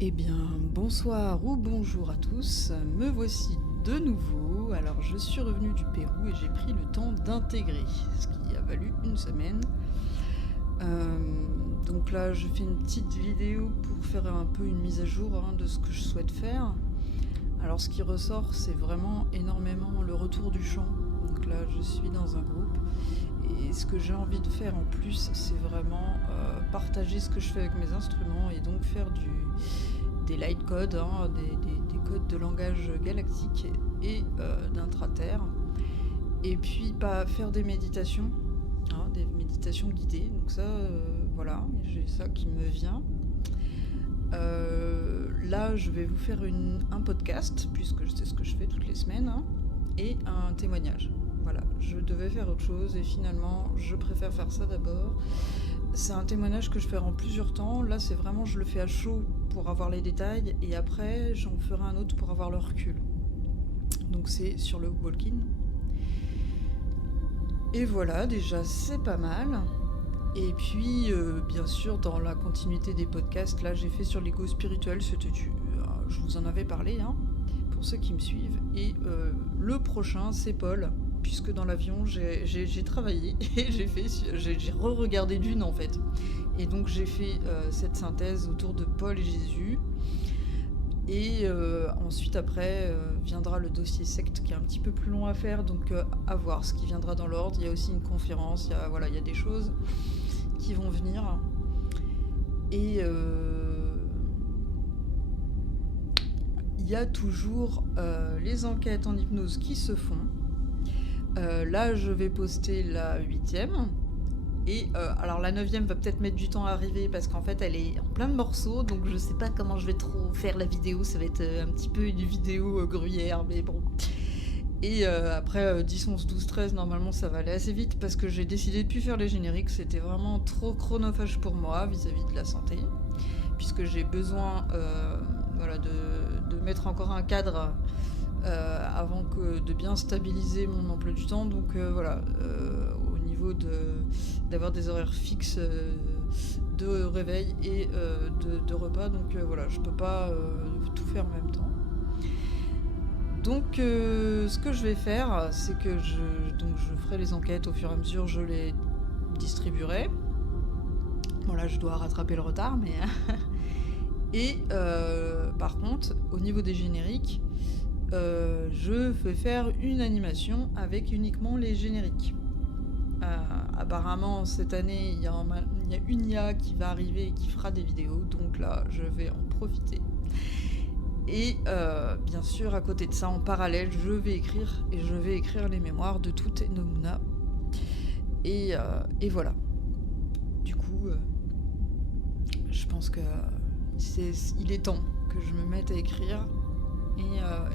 Eh bien, bonsoir ou bonjour à tous, me voici de nouveau. Alors, je suis revenue du Pérou et j'ai pris le temps d'intégrer, ce qui a valu une semaine. Donc là, je fais une petite vidéo pour faire un peu une mise à jour de ce que je souhaite faire. Alors, ce qui ressort, c'est vraiment énormément le retour du chant. Donc là, je suis dans un groupe et ce que j'ai envie de faire en plus, c'est vraiment partager ce que je fais avec mes instruments et donc faire des light codes, des codes de langage galactique et d'intraterre. Et puis faire des méditations, des méditations guidées. Donc ça, voilà, j'ai ça qui me vient. Là, je vais vous faire un podcast, puisque c'est ce que je fais toutes les semaines, et un témoignage. Voilà, je devais faire autre chose et finalement, je préfère faire ça d'abord. C'est un témoignage que je fais en plusieurs temps. Là, c'est vraiment, je le fais à chaud pour avoir les détails, et après, j'en ferai un autre pour avoir le recul. Donc c'est sur le walk-in. Et voilà, déjà, c'est pas mal. Et puis, bien sûr, dans la continuité des podcasts, là, j'ai fait sur l'ego spirituel, je vous en avais parlé, pour ceux qui me suivent. Et le prochain, c'est Paul, puisque dans l'avion, j'ai travaillé et j'ai re-regardé Dune, en fait. Et donc, j'ai fait cette synthèse autour de Paul et Jésus. Et ensuite, après, viendra le dossier secte, qui est un petit peu plus long à faire, donc à voir ce qui viendra dans l'ordre. Il y a aussi une conférence, il y a des choses qui vont venir. Et il y a toujours les enquêtes en hypnose qui se font. Là, je vais poster la 8e. Et alors la 9e va peut-être mettre du temps à arriver parce qu'en fait elle est en plein de morceaux, donc je sais pas comment je vais trop faire la vidéo, ça va être un petit peu une vidéo gruyère, mais bon. Et après 10, 11, 12, 13, normalement ça va aller assez vite parce que j'ai décidé de plus faire les génériques, c'était vraiment trop chronophage pour moi vis-à-vis de la santé, puisque j'ai besoin de mettre encore un cadre avant de bien stabiliser mon emploi du temps, donc au niveau d'avoir des horaires fixes de réveil et de repas, donc je peux pas tout faire en même temps. Donc ce que je vais faire, c'est que je ferai les enquêtes au fur et à mesure, je les distribuerai. Bon là je dois rattraper le retard, mais et par contre au niveau des génériques, je vais faire une animation avec uniquement les génériques. Apparemment cette année il y a une IA qui va arriver et qui fera des vidéos, donc là je vais en profiter. Et bien sûr, à côté de ça, en parallèle, je vais écrire les mémoires de Tout et Nomuna. Et voilà. Du coup, je pense que il est temps que je me mette à écrire.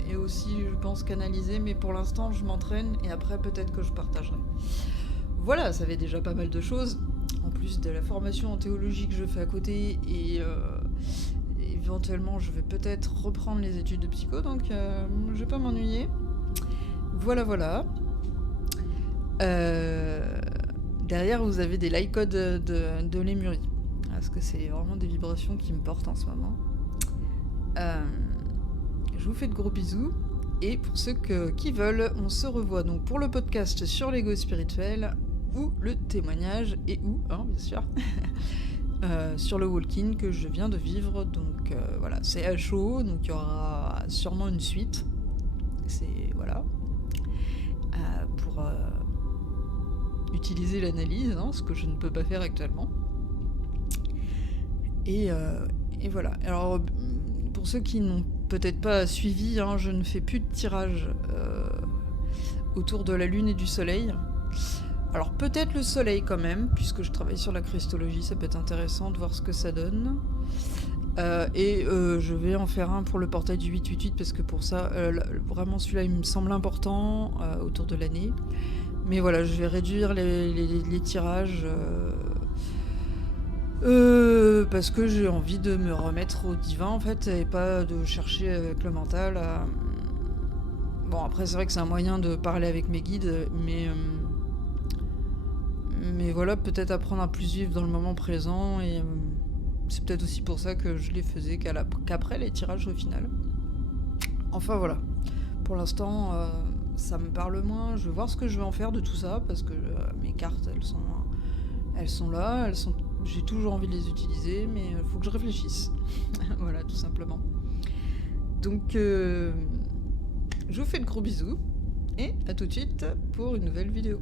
Et aussi, je pense canaliser, mais pour l'instant, je m'entraîne et après, peut-être que je partagerai. Voilà, ça fait déjà pas mal de choses. En plus de la formation en théologie que je fais à côté et éventuellement je vais peut-être reprendre les études de psycho, donc je vais pas m'ennuyer. Voilà. Derrière vous avez des like codes de Lémurie, parce que c'est vraiment des vibrations qui me portent en ce moment. Je vous fais de gros bisous, et pour ceux qui veulent, on se revoit donc pour le podcast sur l'ego spirituel ou le témoignage, et bien sûr sur le walk-in que je viens de vivre. Donc voilà, c'est à chaud, donc il y aura sûrement une suite. C'est pour utiliser l'analyse, ce que je ne peux pas faire actuellement. Et voilà. Alors pour ceux qui n'ont peut-être pas suivi, je ne fais plus de tirage autour de la lune et du soleil. Alors peut-être le soleil quand même, puisque je travaille sur la christologie, ça peut être intéressant de voir ce que ça donne. Je vais en faire un pour le portail du 888, parce que pour ça, vraiment celui-là il me semble important autour de l'année. Mais voilà, je vais réduire les tirages parce que j'ai envie de me remettre au divin en fait, et pas de chercher avec le mental. Bon après c'est vrai que c'est un moyen de parler avec mes guides, mais voilà, peut-être apprendre à plus vivre dans le moment présent C'est peut-être aussi pour ça que je les faisais qu'après les tirages au final. Enfin voilà. Pour l'instant, ça me parle moins. Je vais voir ce que je vais en faire de tout ça, parce que mes cartes, elles sont là, j'ai toujours envie de les utiliser, mais il faut que je réfléchisse. Voilà, tout simplement. Donc, je vous fais de gros bisous, et à tout de suite pour une nouvelle vidéo.